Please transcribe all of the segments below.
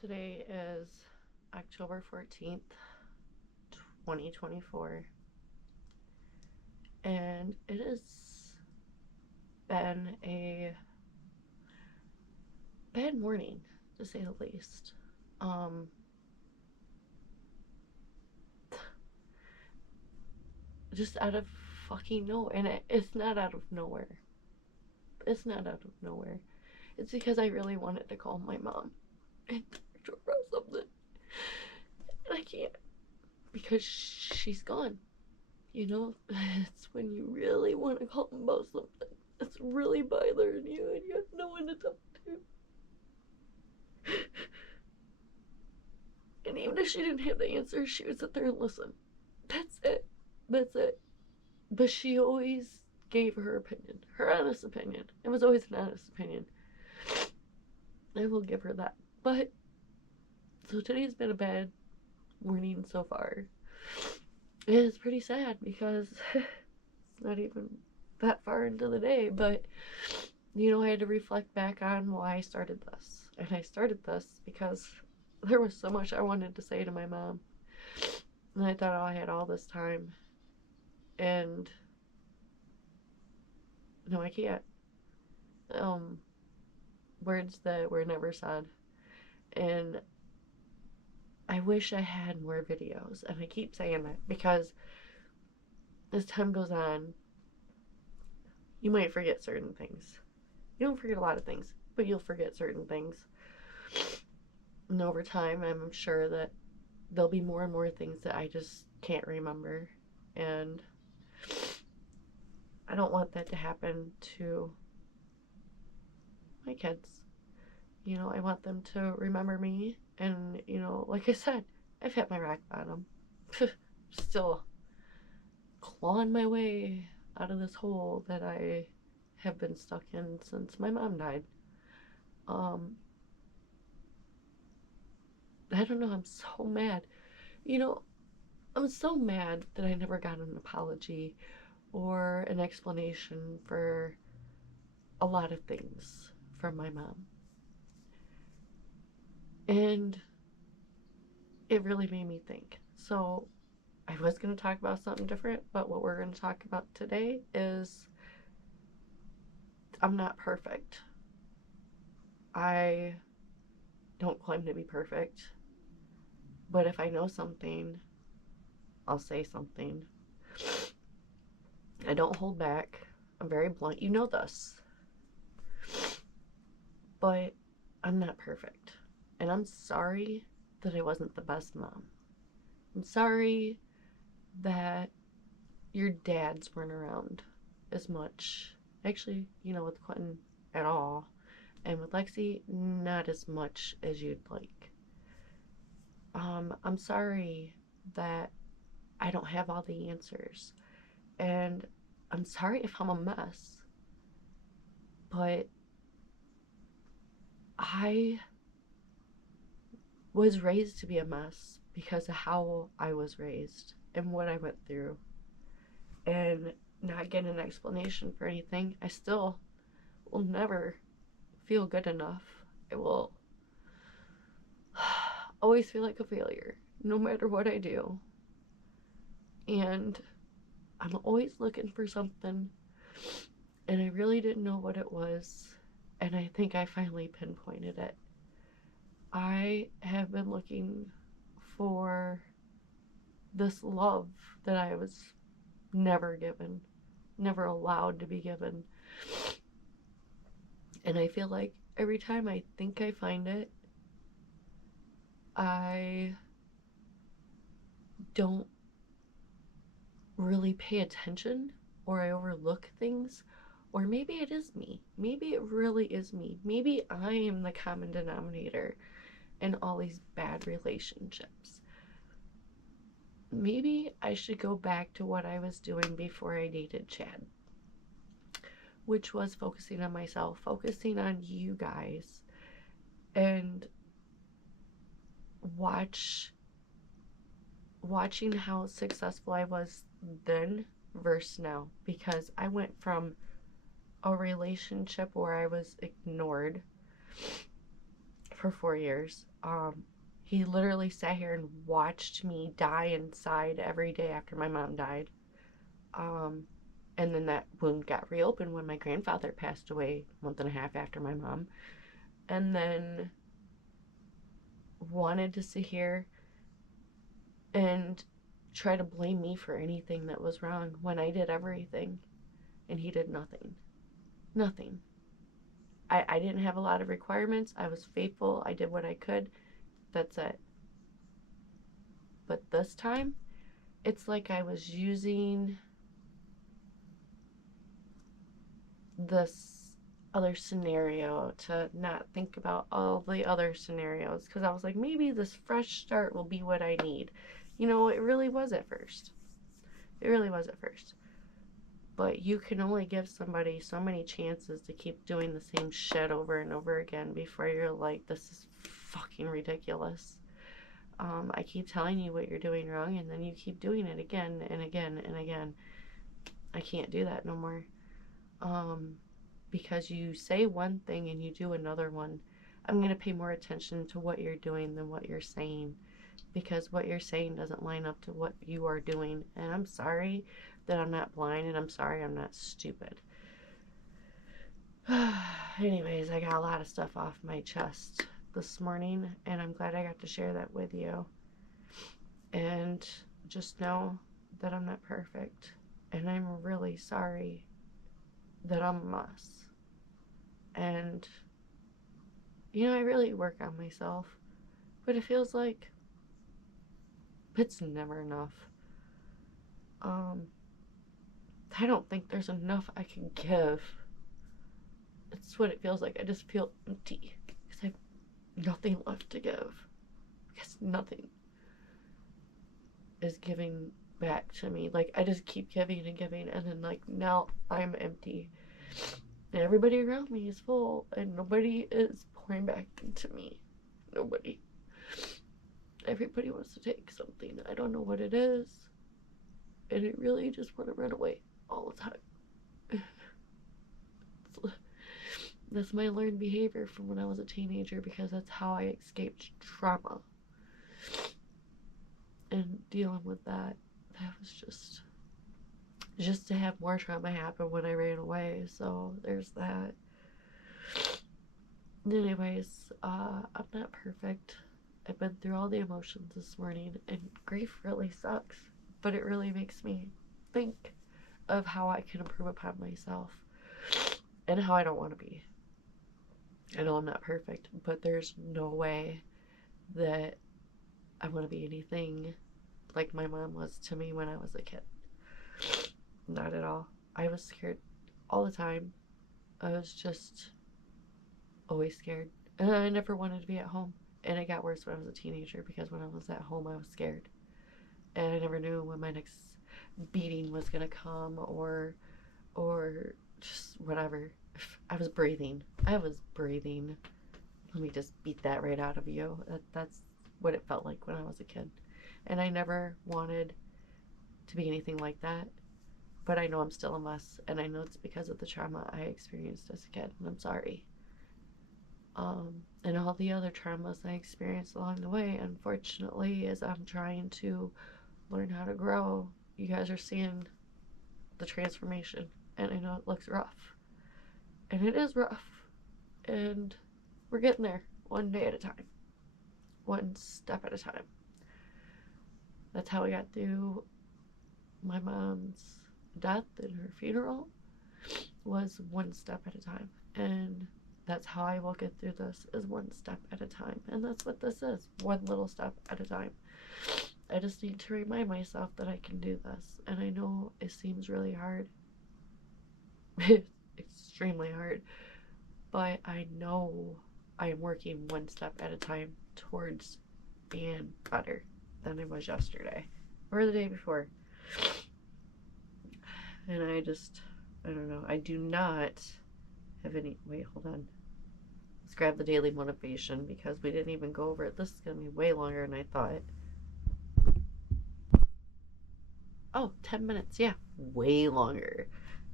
Today is October 14th, 2024, and it has been a bad morning, to say the least. Just out of fucking nowhere, and it's not out of nowhere. It's not out of nowhere. It's because I really wanted to call my mom and talk to her about something, and I can't because she's gone. It's when you really want to call them about something that's really bothering you and you have no one to talk to. And even if she didn't have the answer, she would sit there and listen. That's it. That's it. But she always gave her opinion, her honest opinion. It was always an honest opinion. I will give her that. But, so today's been a bad morning so far. And it's pretty sad because it's not even that far into the day, but I had to reflect back on why I started this. And I started this because there was so much I wanted to say to my mom. And I thought, I had all this time. And no, I can't. Words that were never said. And I wish I had more videos. And I keep saying that because as time goes on, you might forget certain things. You don't forget a lot of things, but you'll forget certain things. And over time, I'm sure that there'll be more and more things that I just can't remember. And I don't want that to happen to my kids. I want them to remember me. And, like I said, I've hit my rock bottom. Still clawing my way out of this hole that I have been stuck in since my mom died. I don't know, I'm so mad. I'm so mad that I never got an apology or an explanation for a lot of things from my mom. And it really made me think. So I was going to talk about something different, but what we're going to talk about today is I'm not perfect. I don't claim to be perfect. But if I know something, I'll say something. I don't hold back. I'm very blunt. You know this. But I'm not perfect. And I'm sorry that I wasn't the best mom. I'm sorry that your dads weren't around as much. Actually, with Quentin at all. And with Lexi, not as much as you'd like. I'm sorry that I don't have all the answers. And I'm sorry if I'm a mess. But I was raised to be a mess because of how I was raised and what I went through. And not getting an explanation for anything, I still will never feel good enough. I will always feel like a failure, no matter what I do. And I'm always looking for something, and I really didn't know what it was, and I think I finally pinpointed it. I have been looking for this love that I was never given, never allowed to be given. And I feel like every time I think I find it, I don't really pay attention, or I overlook things, or maybe it is me. Maybe it really is me. Maybe I am the common denominator in all these bad relationships. Maybe I should go back to what I was doing before I dated Chad, which was focusing on myself, focusing on you guys, and watching how successful I was then versus now, because I went from a relationship where I was ignored for 4 years. He literally sat here and watched me die inside every day after my mom died. And then that wound got reopened when my grandfather passed away a month and a half after my mom. And then wanted to sit here and try to blame me for anything that was wrong when I did everything and he did nothing. Nothing. I didn't have a lot of requirements. I was faithful. I did what I could. That's it. But this time, it's like I was using this other scenario to not think about all the other scenarios, because I was like, maybe this fresh start will be what I need. You know, it really was at first. It really was at first. But you can only give somebody so many chances to keep doing the same shit over and over again before you're like, this is fucking ridiculous. I keep telling you what you're doing wrong, and then you keep doing it again and again and again. I can't do that no more. Because you say one thing and you do another one. I'm going to pay more attention to what you're doing than what you're saying, because what you're saying doesn't line up to what you are doing. And I'm sorry that I'm not blind, and I'm sorry I'm not stupid. Anyways, I got a lot of stuff off my chest this morning, and I'm glad I got to share that with you. And just know that I'm not perfect, and I'm really sorry that I'm a mess. And you know, I really work on myself, but it feels like it's never enough. I don't think there's enough I can give. That's what it feels like. I just feel empty because I have nothing left to give. Because nothing is giving back to me. Like, I just keep giving and giving, and then like now I'm empty. And everybody around me is full, and nobody is pouring back into me. Nobody. Everybody wants to take something. I don't know what it is. And I really just want to run away all the time. That's my learned behavior from when I was a teenager, because that's how I escaped trauma. And dealing with that was just to have more trauma happen when I ran away. So there's that. Anyways, I'm not perfect. I've been through all the emotions this morning, and grief really sucks, but it really makes me think of how I can improve upon myself and how I don't want to be. I know I'm not perfect, but there's no way that I want to be anything like my mom was to me when I was a kid. Not at all. I was scared all the time. I was just always scared. And I never wanted to be at home. And it got worse when I was a teenager, because when I was at home, I was scared. And I never knew when my next beating was going to come, or just whatever. I was breathing. Let me just beat that right out of you. That's what it felt like when I was a kid. And I never wanted to be anything like that. But I know I'm still a mess, and I know it's because of the trauma I experienced as a kid, and I'm sorry. And all the other traumas I experienced along the way, unfortunately, as I'm trying to learn how to grow, you guys are seeing the transformation, and I know it looks rough. And it is rough. And we're getting there, one day at a time. One step at a time. That's how we got through my mom's death and her funeral, was one step at a time. And that's how I will get through this, is one step at a time. And that's what this is, one little step at a time. I just need to remind myself that I can do this. And I know it seems really hard. It's extremely hard. But I know I am working one step at a time towards being better than I was yesterday. Or the day before. And I don't know. I do not have any... Wait, hold on. Let's grab the daily motivation, because we didn't even go over it. This is going to be way longer than I thought. Oh, 10 minutes. Yeah, way longer.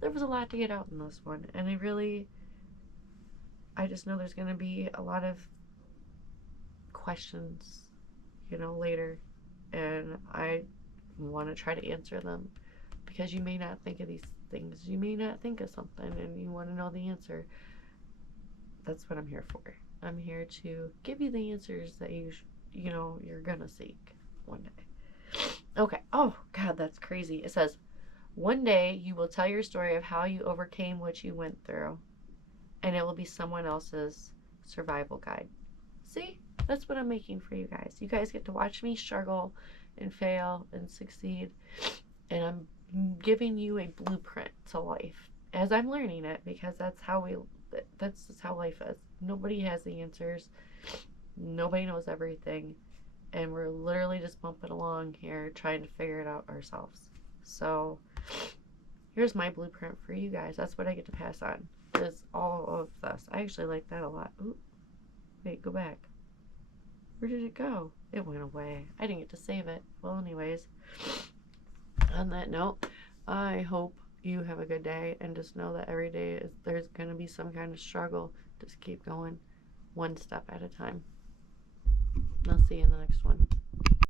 There was a lot to get out in this one. And I just know there's going to be a lot of questions, later, and I want to try to answer them, because you may not think of these things. You may not think of something and you want to know the answer. That's what I'm here for. I'm here to give you the answers that you're gonna seek one day. Okay. Oh God, that's crazy. It says, one day you will tell your story of how you overcame what you went through, and it will be someone else's survival guide. See? That's what I'm making for you guys. You guys get to watch me struggle and fail and succeed, and I'm giving you a blueprint to life as I'm learning it, because that's how life is. Nobody has the answers. Nobody knows everything, and we're literally just bumping along here trying to figure it out ourselves. So here's my blueprint for you guys. That's what I get to pass on, is all of this. I actually like that a lot. Ooh, wait, go back. Where did it go? It went away. I didn't get to save it. Well, anyways, on that note, I hope you have a good day, and just know that every day there's going to be some kind of struggle. Just keep going one step at a time. I'll see you in the next one.